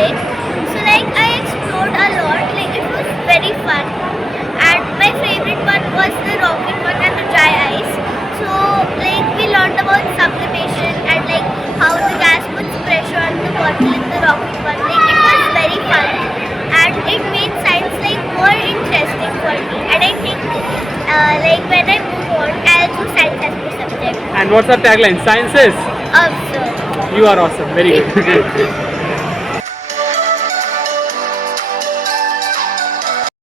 today. So like I explored a lot. Like it was very fun. And my favorite one was the rocket one and the dry ice. So like we learned about sublimation and like how the gas puts pressure on the bottle in the rocket one. Like it was very fun. And it made science like more interesting for me. And I think like when I move on, I'll choose science as my subject. And what's our tagline? Science is? Observe. You are awesome. Very good.